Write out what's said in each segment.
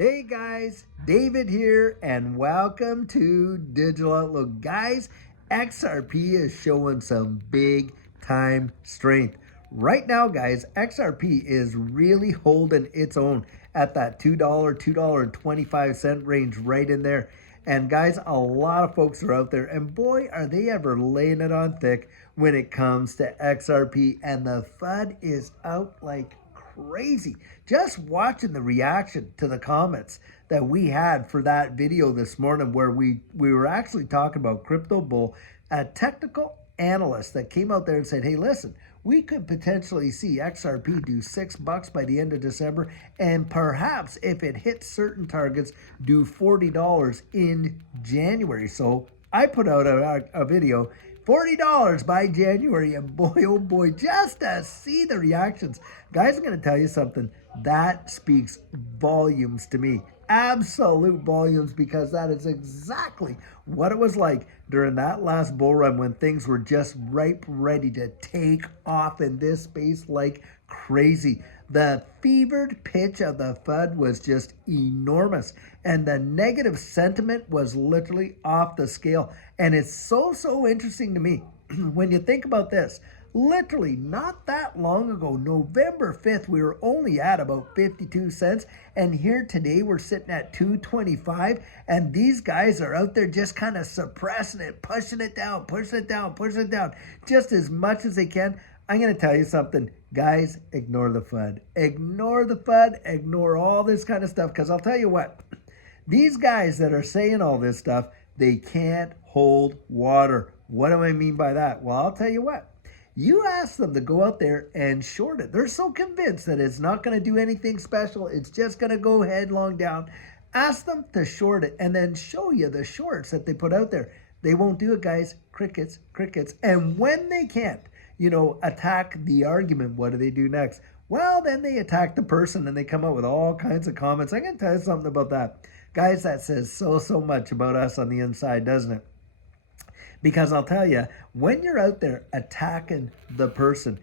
Hey guys, David here, and welcome to Digital Outlook. Guys, XRP is showing some big time strength. Right now, guys, XRP is really holding its own at that $2, $2.25 range right in there. And guys, a lot of folks are out there, and boy, are they ever laying it on thick when it comes to XRP. And the FUD is out like crazy. Just watching the reaction to the comments that we had for that video this morning, where we were actually talking about crypto bull, a technical analyst that came out there and said, hey, listen, we could potentially see XRP do $6 by the end of December, and perhaps if it hits certain targets, do $40 in January. So I put out a video, $40 by January, and boy, oh boy, just to see the reactions. Guys, I'm going to tell you something. That speaks volumes to me. Absolute volumes, because that is exactly what it was like during that last bull run when things were just ripe, ready to take off in this space like crazy. The fevered pitch of the FUD was just enormous, and the negative sentiment was literally off the scale. And it's so interesting to me when you think about this. Literally not that long ago, November 5th, we were only at about 52 cents. And here today, we're sitting at 225. And these guys are out there just kind of suppressing it, pushing it down, just as much as they can. I'm going to tell you something. Guys, ignore the FUD. Ignore the FUD. Ignore all this kind of stuff. Because I'll tell you what, these guys that are saying all this stuff, they can't hold water. What do I mean by that? Well, I'll tell you what. You ask them to go out there and short it. They're so convinced that it's not going to do anything special. It's just going to go headlong down. Ask them to short it and then show you the shorts that they put out there. They won't do it, guys. Crickets. And when they can't, attack the argument, what do next? Well, then they attack the person and they come up with all kinds of comments. I'm going to tell you something about that. Guys, that says so much about us on the inside, doesn't it? Because I'll tell you, when you're out there attacking the person,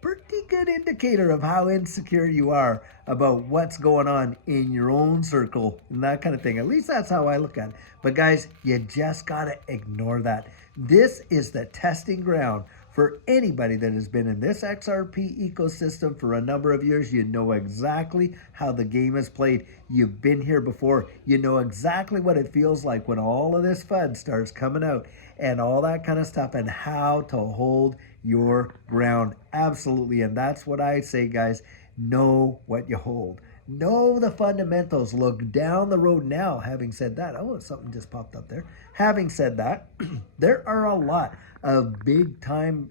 pretty good indicator of how insecure you are about what's going on in your own circle and that kind of thing. At least that's how I look at it. But guys, you just got to ignore that. This is the testing ground for anybody that has been in this XRP ecosystem for a number of years. You know exactly how the game is played. You've been here before. You know exactly what it feels like when all of this FUD starts coming out and all that kind of stuff, and how to hold your ground. Absolutely. And that's what I say, guys. Know what you hold. Know the fundamentals. Look down the road now. Having said that, oh, something just popped up there. Having said that, there are a lot of big time,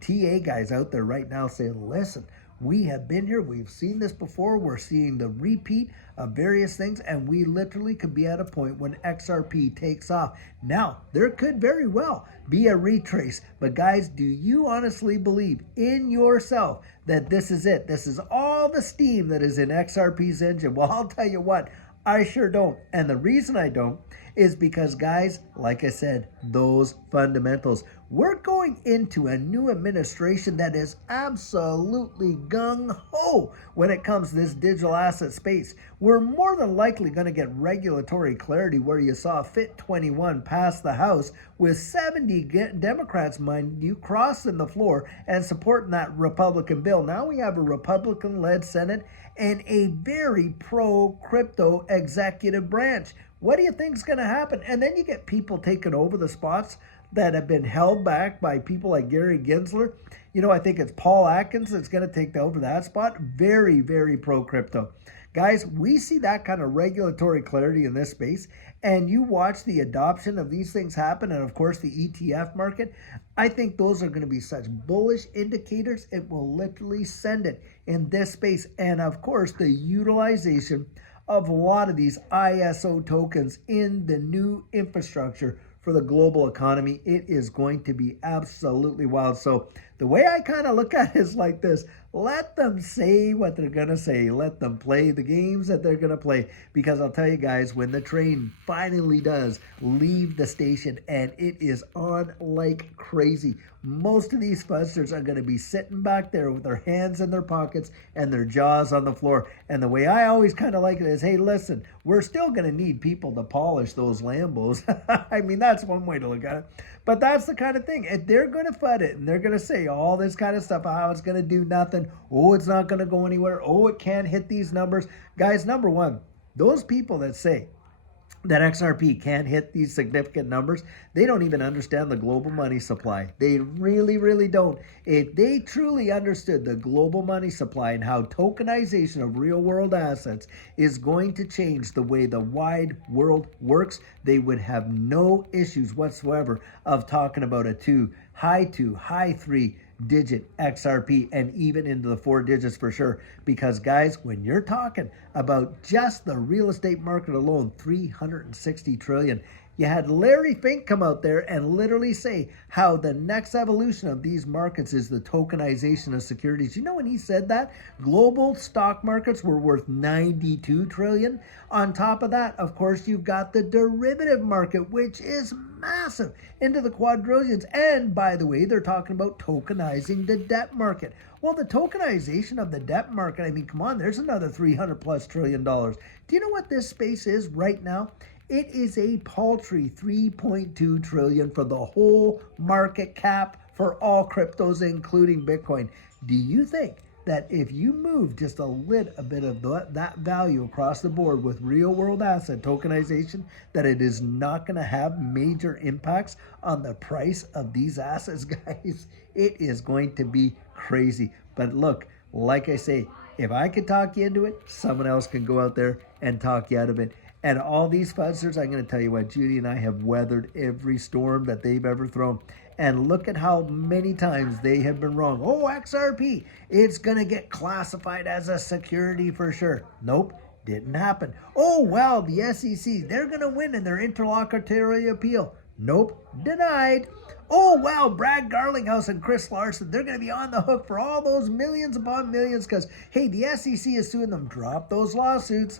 TA guys out there right now saying, listen, we have been here. We've seen this before. We're seeing the repeat of various things, and we literally could be at a point when XRP takes off. Now, there could very well be a retrace, but guys, do you honestly believe in yourself that this is it? This is all the steam that is in XRP's engine? Well, I'll tell you what, I sure don't. And the reason I don't is because, guys, like I said, those fundamentals. We're going into a new administration that is absolutely gung-ho when it comes to this digital asset space. We're more than likely going to get regulatory clarity, where you saw Fit 21 pass the House with 70 Democrats, mind you, crossing the floor and supporting that Republican bill. Now we have a Republican-led Senate and a very pro-crypto executive branch. What do you think is going to happen? And then you get people taking over the spots that have been held back by people like Gary Gensler. I think it's Paul Atkins that's going to take over that spot. Very pro-crypto. Guys, we see that kind of regulatory clarity in this space, and you watch the adoption of these things happen, and of course the ETF market. I think those are going to be such bullish indicators. It will literally send it in this space. And of course, the utilization of a lot of these ISO tokens in the new infrastructure for the global economy. It is going to be absolutely wild. So The way I kind of look at it is like this. Let them say what they're going to say. Let them play the games that they're going to play. Because I'll tell you guys, when the train finally does leave the station and it is on like crazy, most of these fuzzers are going to be sitting back there with their hands in their pockets and their jaws on the floor. And the way I always kind of like it is, hey, listen, we're still going to need people to polish those Lambos. I mean, that's one way to look at it. But that's the kind of thing. If they're going to FUD it and they're going to say all this kind of stuff, how it's going to do nothing. Oh, it's not going to go anywhere. Oh, it can't hit these numbers. Guys, number one, those people that say that XRP can't hit these significant numbers, they don't even understand the global money supply. They really, really don't. If they truly understood the global money supply and how tokenization of real world assets is going to change the way the wide world works, they would have no issues whatsoever of talking about a high 3-digit XRP and even into the 4 digits for sure. Because guys, when you're talking about just the real estate market alone, 360 trillion, you had Larry Fink come out there and literally say how the next evolution of these markets is the tokenization of securities. You know, when he said that, global stock markets were worth 92 trillion. On top of that, of course, you've got the derivative market, which is massive, into the quadrillions. And by the way, they're talking about tokenizing the debt market. Well, the tokenization of the debt market, I mean, come on, there's another 300 plus trillion dollars. Do you know what this space is right now? It is a paltry 3.2 trillion for the whole market cap for all cryptos, including Bitcoin. Do you think that if you move just a little bit of that value across the board with real world asset tokenization, that it is not going to have major impacts on the price of these assets, guys? It is going to be crazy. But look, like I say, if I could talk you into it, someone else can go out there and talk you out of it. And all these fuzzers, I'm going to tell you what, Judy and I have weathered every storm that they've ever thrown. And look at how many times they have been wrong. Oh, XRP, it's going to get classified as a security for sure. Nope, didn't happen. Oh, well, the SEC, they're going to win in their interlocutory appeal. Nope, denied. Oh, wow, Brad Garlinghouse and Chris Larson, they're going to be on the hook for all those millions upon millions because, hey, the SEC is suing them. Drop those lawsuits.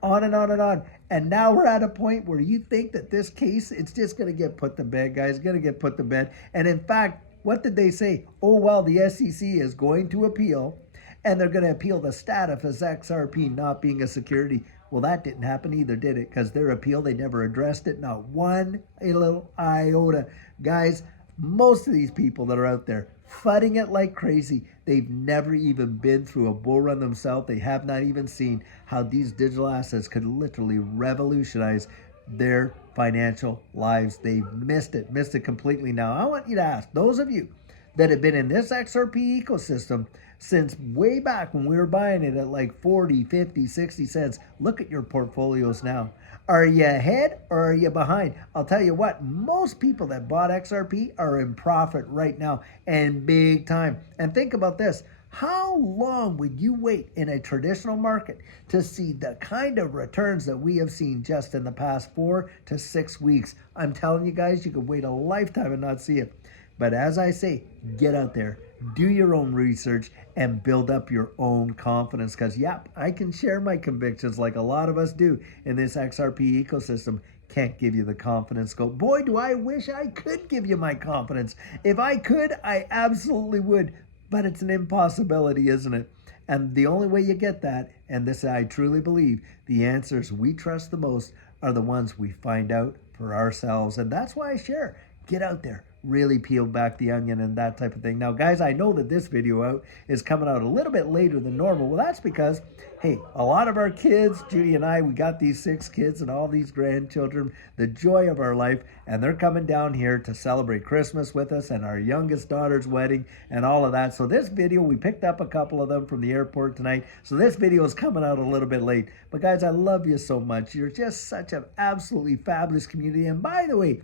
On and on and on. And now we're at a point where you think that this case, it's just going to get put to bed, guys. It's going to get put to bed. And in fact, what did they say? Oh, well, the SEC is going to appeal, and they're going to appeal the status as XRP not being a security. Well, that didn't happen either, did it? Because their appeal, they never addressed it. Not one little iota. Guys, most of these people that are out there fudding it like crazy, they've never even been through a bull run themselves. They have not even seen how these digital assets could literally revolutionize their financial lives. They've missed it completely. Now, I want you to ask those of you that have been in this XRP ecosystem since way back when we were buying it at like 40, 50, 60 cents. Look at your portfolios now. Are you ahead or are you behind? I'll tell you what, most people that bought XRP are in profit right now and big time. And think about this. How long would you wait in a traditional market to see the kind of returns that we have seen just in the past 4 to 6 weeks? I'm telling you guys, you could wait a lifetime and not see it. But as I say, get out there, do your own research, and build up your own confidence. Because, yep, I can share my convictions like a lot of us do in this XRP ecosystem. Can't give you the confidence. Go, boy, do I wish I could give you my confidence. If I could, I absolutely would. But it's an impossibility, isn't it? And the only way you get that, and this I truly believe, the answers we trust the most are the ones we find out for ourselves. And that's why I share. Get out there. Really peel back the onion and that type of thing. Now, guys, I know that this video out is coming out a little bit later than normal. Well, that's because, hey, a lot of our kids, Judy and I, we got these 6 kids and all these grandchildren, the joy of our life, and they're coming down here to celebrate Christmas with us and our youngest daughter's wedding and all of that. So this video, we picked up a couple of them from the airport tonight. So this video is coming out a little bit late. But guys, I love you so much. You're just such an absolutely fabulous community. And by the way,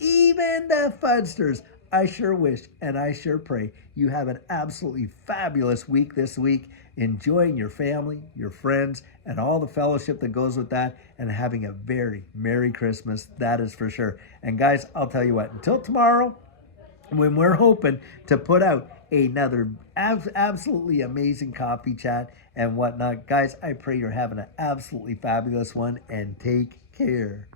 even the fudsters, I sure wish and I sure pray you have an absolutely fabulous week this week, enjoying your family, your friends, and all the fellowship that goes with that, and having a very Merry Christmas, that is for sure. And guys, I'll tell you what, until tomorrow, when we're hoping to put out another absolutely amazing coffee chat and whatnot. Guys, I pray you're having an absolutely fabulous one and take care.